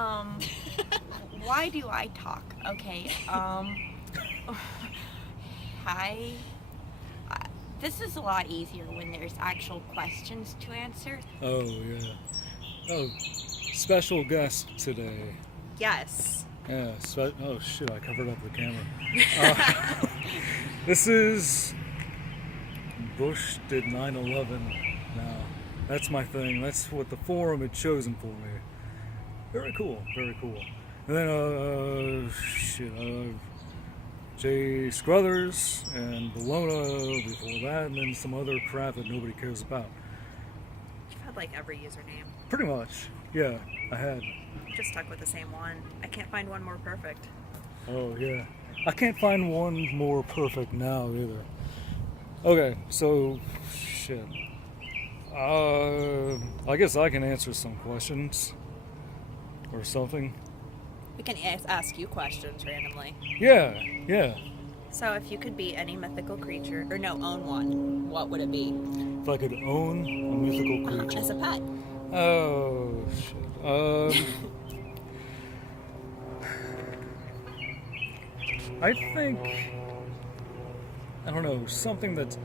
Um, why do I talk? Okay. Hi. Uh, this is a lot easier when there's actual questions to answer. Oh, yeah. Oh, special guest today. Yes. Yeah, oh shit, I covered up the camera. Uh, this is Bush did 9/11 now. That's my thing. That's what the forum had chosen for me. Very cool, very cool. And then, Jay Scruthers and Bologna before that, and then some other crap that nobody cares about. You've had like every username. Pretty much, yeah, I had. Just stuck with the same one. I can't find one more perfect. Oh, yeah. I can't find one more perfect now either. Okay, so, shit. I guess I can answer some questions. Or something. We can ask you questions randomly. Yeah. So if you could be any mythical creature, or no, own one, what would it be? If I could own a mythical creature. As a pet. Oh, shit. I think, I don't know, something that's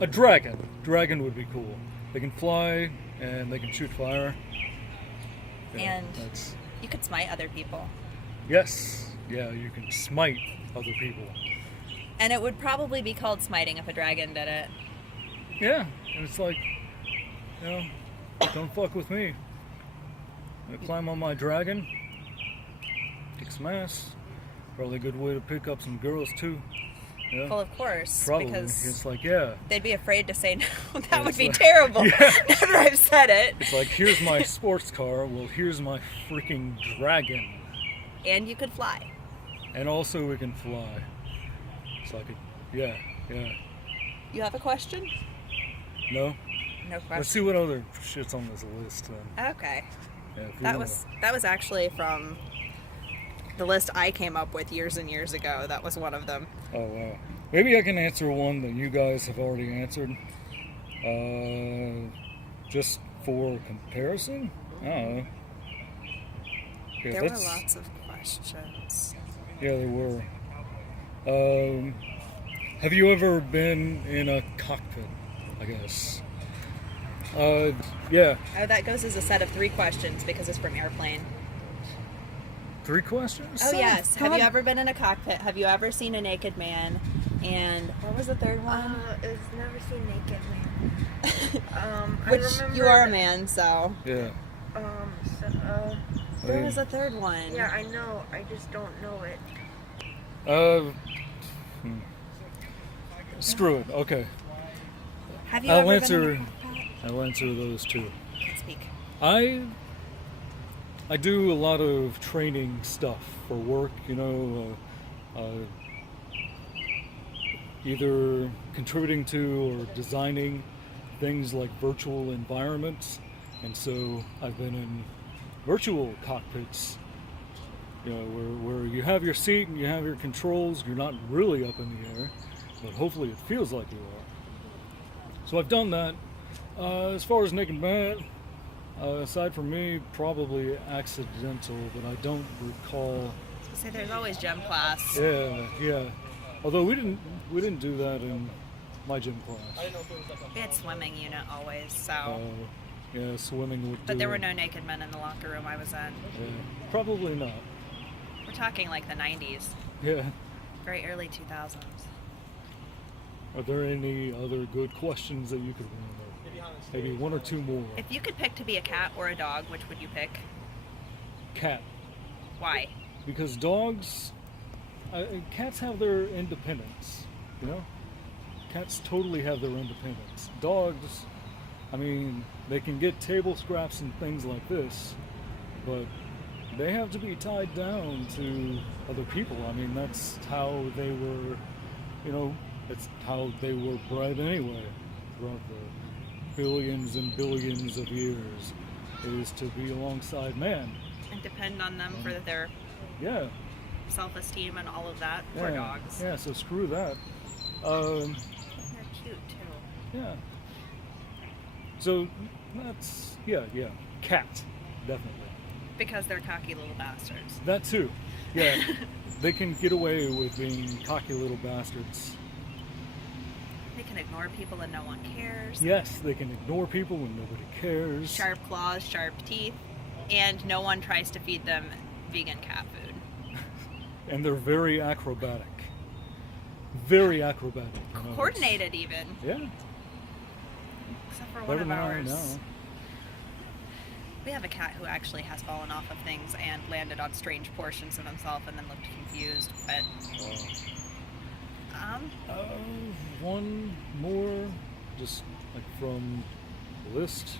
a dragon. Dragon would be cool. They can fly and they can shoot fire. Yeah, And you could smite other people. Yes, yeah, you can smite other people. And it would probably be called smiting if a dragon did it. Yeah, and it's like, you know, don't fuck with me. I'm gonna climb on my dragon, kick some ass. Probably a good way to pick up some girls too. Yeah. Well, of course, Probably. because It's like, yeah. they'd be afraid to say no. That Yeah, would it's be like- terrible. Yeah. Now that I've said it. It's like, here's my sports car. Well, here's my freaking dragon. And you could fly. And also we can fly. So I could, yeah. You have a question? No? No Let's question. see what other shit's on this list then. Okay. Yeah, if you That wanna- was actually from the list I came up with years and years ago. That was one of them. Oh, wow. Maybe I can answer one that you guys have already answered. Just for comparison? I don't know. Yeah, There were lots of questions. Yeah, there were. Have you ever been in a cockpit, I guess? Yeah. Oh, that goes as a set of 3 questions because it's from Airplane. 3 questions? Oh, yes. Have God. you ever been in a cockpit? Have you ever seen a naked man? And what was the third one? It's never seen naked man. Which I remember you are a man, so. Yeah. There was a third one. Yeah, I know. I just don't know it. Screw it. Okay. Have you I'll ever answer. been in a cockpit? I'll answer those 2. Speak. I do a lot of training stuff for work, you know, either contributing to or designing things like virtual environments. And so I've been in virtual cockpits, you know, where you have your seat and you have your controls. You're not really up in the air, but hopefully it feels like you are. So I've done that. As far as naked man, aside from me, probably accidental, but I don't recall. So there's always gym class. Yeah. Although we didn't do that in my gym class. We had swimming unit always, so. Yeah, swimming would do. But there were it. no naked men in the locker room I was in. Yeah, probably not. We're talking like the 90s, Yeah. very early 2000s. Are there any other good questions that you could remember? Maybe 1 or 2 more. If you could pick to be a cat or a dog, which would you pick? Cat. Why? Because dogs, cats have their independence, you know? Cats totally have their independence. Dogs, I mean, they can get table scraps and things like this, but they have to be tied down to other people. I mean, that's how they were, you know, that's how they were bred anyway, throughout the billions and billions of years, is to be alongside man. And depend on them for their Yeah. self-esteem and all of that. For Yeah. dogs. Yeah, so screw that. And they're cute too. Yeah. So that's, yeah, cat, definitely. Because they're cocky little bastards. That too. Yeah. They can get away with being cocky little bastards. They can ignore people and no one cares. Yes, they can ignore people when nobody cares. Sharp claws, sharp teeth, and no one tries to feed them vegan cat food. And they're very acrobatic. Very acrobatic. you know, Coordinated even. Yeah. Except for one Better of than I ours. know. We have a cat who actually has fallen off of things and landed on strange portions of himself and then looked confused. But One more, just like from the list.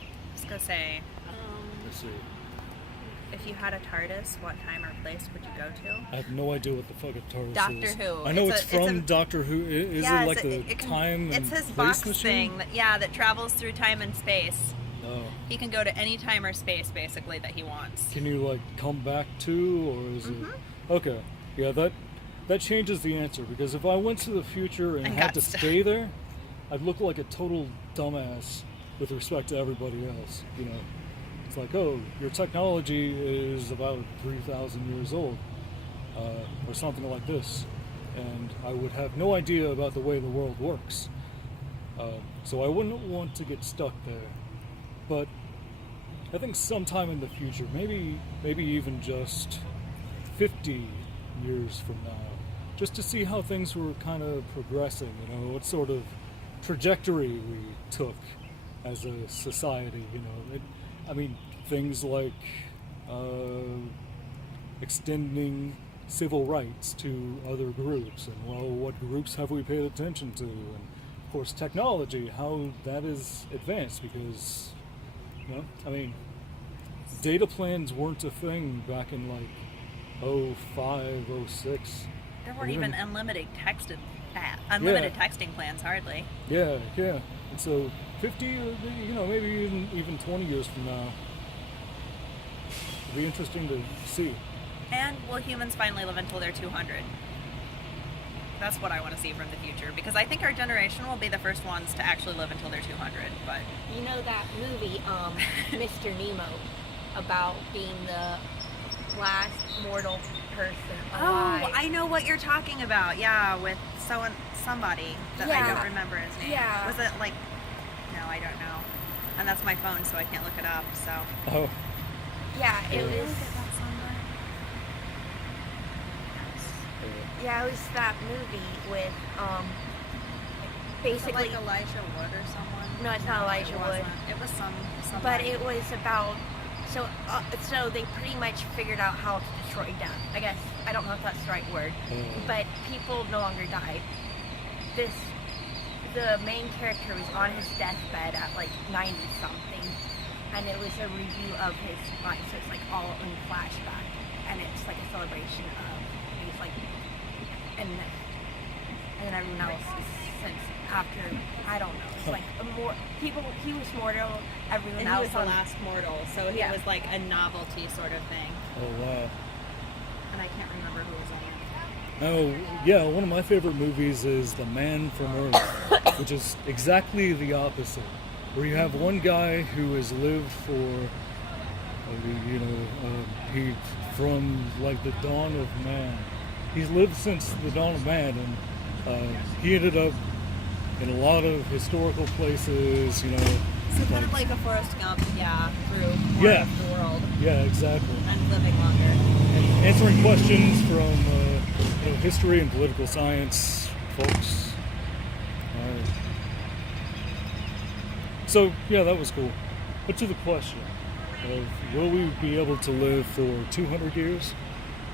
I was gonna say, Let's see. if you had a TARDIS, what time or place would you go to? I have no idea what the fuck a TARDIS Doctor is. Who. I know It's it's, a- it's from a- Doctor Who. Is Yeah, it like the it can- time and It's his place box machine? thing. That travels through time and space. Oh. He can go to any time or space basically that he wants. Can you like come back to, or is Mm-hmm. it? Okay. Yeah, that changes the answer, because if I went to the future and And had got to stuck. stay there, I'd look like a total dumbass with respect to everybody else. You know, it's like, oh, your technology is about 3,000 years old, or something like this, and I would have no idea about the way the world works. So I wouldn't want to get stuck there. But I think sometime in the future, maybe even just 50 years from now, just to see how things were kind of progressing, you know, what sort of trajectory we took as a society, you know. I mean, things like extending civil rights to other groups, and well, what groups have we paid attention to, and of course technology, how that is advanced, because, you know, I mean, data plans weren't a thing back in like 05, 06. There weren't Even- even unlimited texting plans, hardly. Yeah. And so 50, you know, maybe even 20 years from now, it'll be interesting to see. And will humans finally live until they're 200? That's what I want to see from the future, because I think our generation will be the first ones to actually live until they're 200. But You know that movie, Mr. Nemo, about being the last mortal person alive? I know what you're talking about. Yeah, with somebody that I Yeah. don't remember his name. Yeah. Was it like? No, I don't know. And that's my phone, so I can't look it up. So. Oh, Yeah, it Yeah. was. yeah. Yeah, it was that movie with basically. Like Elijah Wood or someone? No, it's not Elijah it Wood. wasn't. It was somebody. But it was about so they pretty much figured out how to destroy death. I guess I don't know if that's the right word, but people no longer died. The main character was on his deathbed at like 90 something, and it was a review of his life. So it's like all in flashback, and it's like a celebration of he's like, and then everyone else is since after I don't know. It's like more people. He was mortal. Everyone And he else was the on last mortal, so he Yeah. was like a novelty sort of thing. Oh, wow. And I can't remember who was in it. Oh, yeah, one of my favorite movies is The Man from Earth, which is exactly the opposite. Where you have one guy who has lived for, he from like the dawn of man. He's lived since the dawn of man, and he ended up in a lot of historical places, you know. So kind of like a Forrest Gump, yeah, through more Yeah. of the world Yeah, exactly. and living longer. And answering questions from history and political science folks. So yeah, that was cool. But to the question of will we be able to live for 200 years?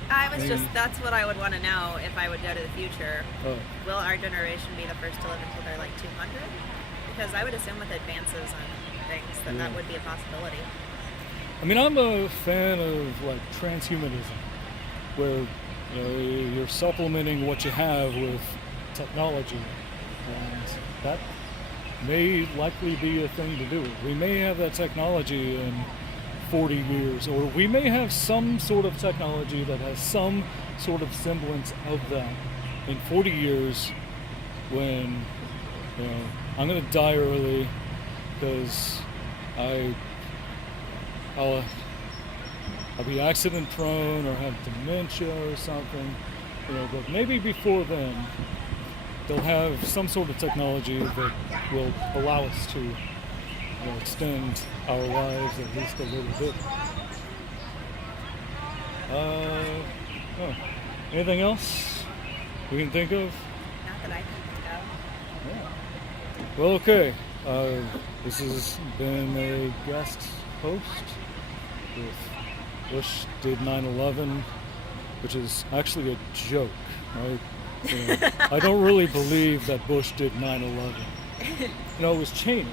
That's what I would want to know if I would go to the future. Oh, Will our generation be the first to live until they're like 200? Because I would assume with advances and things that Yeah. would be a possibility. I mean, I'm a fan of like transhumanism, where you're supplementing what you have with technology, and that may likely be a thing to do. We may have that technology in 40 years, or we may have some sort of technology that has some sort of semblance of that in 40 years, when I'm going to die early because I'll be accident prone or have dementia or something, but maybe before then they'll have some sort of technology that will allow us to extend our lives at least a little bit. Anything else we can think of? Not that I can think of. Yeah. Well, okay. This has been a guest host with Bush Did 9/11, which is actually a joke, right? I don't really believe that Bush did 9/11. It was Cheney,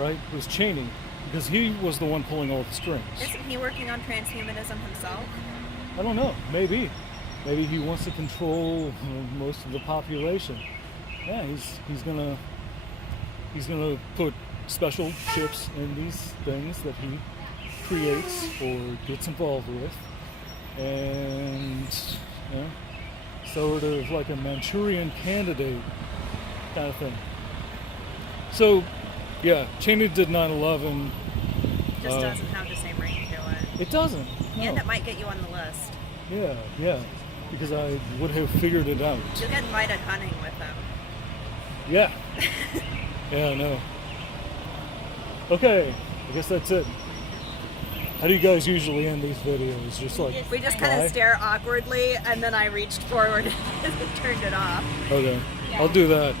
right? It was Cheney, because he was the one pulling all the strings. Isn't he working on transhumanism himself? I don't know. Maybe he wants to control most of the population. Yeah, he's gonna put special chips in these things that he creates or gets involved with, and sort of like a Manchurian Candidate kind of thing. So, yeah, Cheney did 9/11. Just doesn't have the same ring to it. It doesn't. No. And it might get you on the list. Yeah, because I would have figured it out. You'll get invited hunting with him. Yeah. Yeah, I know. Okay, I guess that's it. How do you guys usually end these videos? Just like We just kind bye? of stare awkwardly, and then I reached forward and turned it off. Okay, I'll do that.